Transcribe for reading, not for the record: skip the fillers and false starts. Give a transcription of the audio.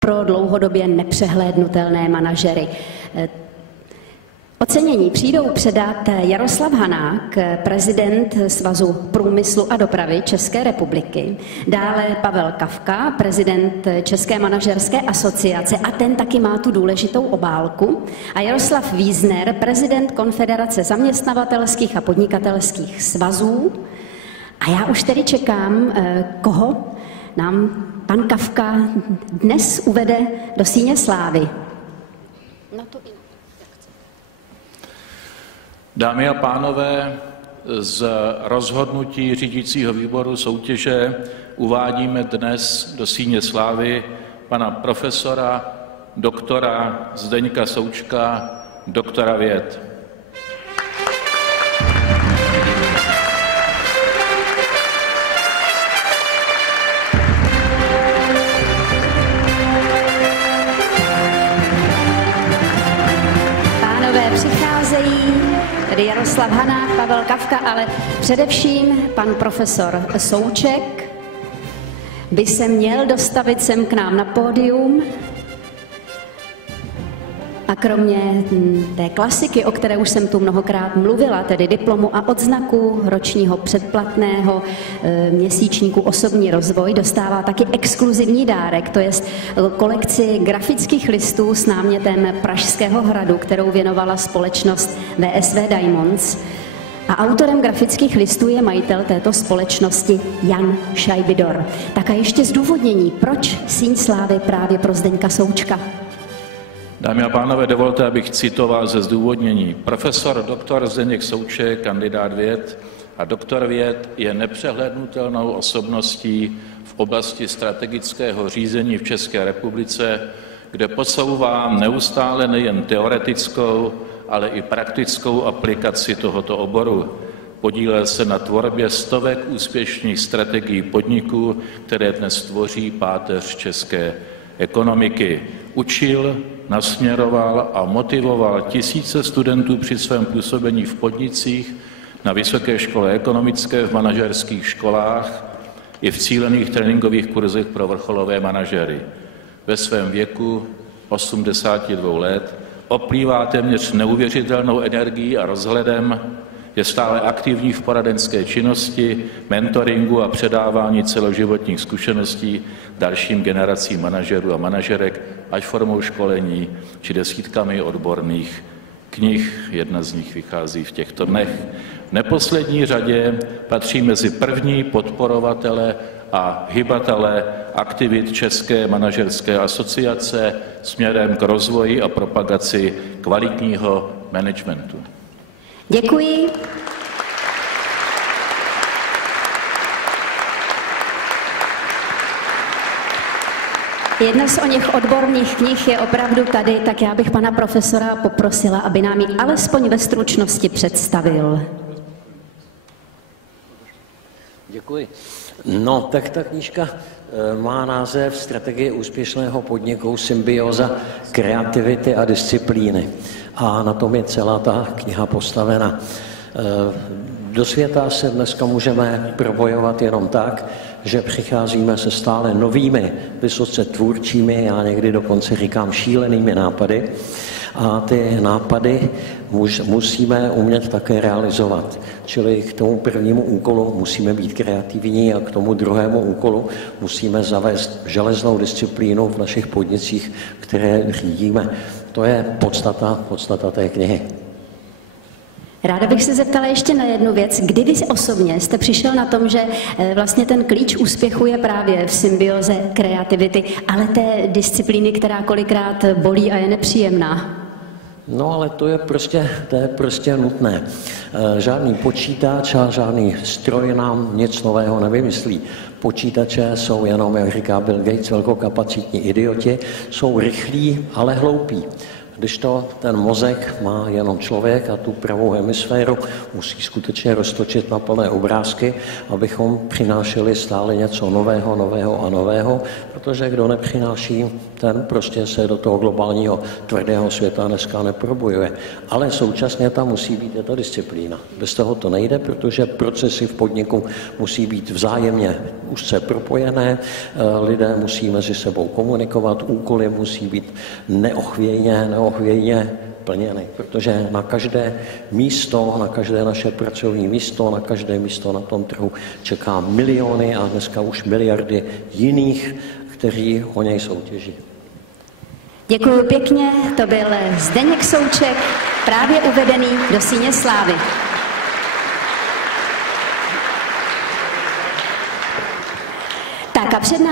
pro dlouhodobě nepřehlédnutelné manažery. Ocenění přijdou předat Jaroslav Hanák, prezident Svazu průmyslu a dopravy České republiky, dále Pavel Kafka, prezident České manažerské asociace, a ten taky má tu důležitou obálku, a Jaroslav Wiesner, prezident Konfederace zaměstnavatelských a podnikatelských svazů. A já už tedy čekám, koho nám pan Kafka dnes uvede do síně slávy. No to i Dámy a pánové, z rozhodnutí řídícího výboru soutěže uvádíme dnes do síně slávy pana profesora, doktora Zdeňka Součka, doktora věd. Pánové přicházejí, tedy Jaroslav Hanák, Pavel Kafka, ale především pan profesor Souček by se měl dostavit sem k nám na pódium. A kromě té klasiky, o které už jsem tu mnohokrát mluvila, tedy diplomu a odznaku ročního předplatného měsíčníku Osobní rozvoj, dostává taky exkluzivní dárek, to je kolekci grafických listů s námětem Pražského hradu, kterou věnovala společnost VSV Diamonds. A autorem grafických listů je majitel této společnosti Jan Šajbidor. Tak a ještě zdůvodnění, proč síň slávy právě pro Zdeňka Součka. Dámy a pánové, dovolte, abych citoval ze zdůvodnění. Profesor doktor Zdeněk Souček, kandidát věd a doktor věd, je nepřehlédnutelnou osobností v oblasti strategického řízení v České republice, kde posouvá neustále nejen teoretickou, ale i praktickou aplikaci tohoto oboru. Podílel se na tvorbě stovek úspěšných strategií podniků, které dnes tvoří páteř české ekonomiky. Učil, nasměroval a motivoval tisíce studentů při svém působení v podnicích, na Vysoké škole ekonomické, v manažerských školách i v cílených tréninkových kurzech pro vrcholové manažery. Ve svém věku 82 let oplývá téměř neuvěřitelnou energií a rozhledem, je stále aktivní v poradenské činnosti, mentoringu a předávání celoživotních zkušeností dalším generacím manažerů a manažerek, až formou školení či desítkami odborných knih. Jedna z nich vychází v těchto dnech. V neposlední řadě patří mezi první podporovatele a hybatele aktivit České manažerské asociace směrem k rozvoji a propagaci kvalitního managementu. Děkuji. Jedna z o něch odborných knih je opravdu tady, tak já bych pana profesora poprosila, aby nám ji alespoň ve stručnosti představil. Děkuji. No, tak ta knížka má název Strategie úspěšného podniku, symbioza kreativity a disciplíny. A na tom je celá ta kniha postavena. Do světa se dneska můžeme probojovat jenom tak, že přicházíme se stále novými, vysoce tvůrčími, já někdy dokonce říkám šílenými nápady. A ty nápady musíme umět také realizovat. Čili k tomu prvnímu úkolu musíme být kreativní a k tomu druhému úkolu musíme zavést železnou disciplínu v našich podnicích, které řídíme. To je podstata té knihy. Ráda bych se zeptala ještě na jednu věc. Kdy vy osobně jste přišel na tom, že vlastně ten klíč úspěchu je právě v symbioze kreativity, ale té disciplíny, která kolikrát bolí a je nepříjemná? No ale to je prostě nutné. Žádný počítač a žádný stroj nám nic nového nevymyslí. Počítače jsou jenom, jak říká Bill Gates, velkokapacitní idioti, jsou rychlí, ale hloupí. Když to ten mozek má jenom člověk a tu pravou hemisféru musí skutečně roztočit na plné obrázky, abychom přinášeli stále něco nového, nového a nového, protože kdo nepřináší, ten prostě se do toho globálního tvrdého světa dneska neprobojuje. Ale současně tam musí být ta disciplína. Bez toho to nejde, protože procesy v podniku musí být vzájemně úzce propojené, lidé musí mezi sebou komunikovat, úkoly musí být neochvějně plněny, protože na každé místo, na každé naše pracovní místo, na každé místo na tom trhu čeká miliony a dneska už miliardy jiných, kteří o něj soutěží. Děkuji pěkně, to byl Zdeněk Souček, právě uvedený do síně slávy. Tak a před námi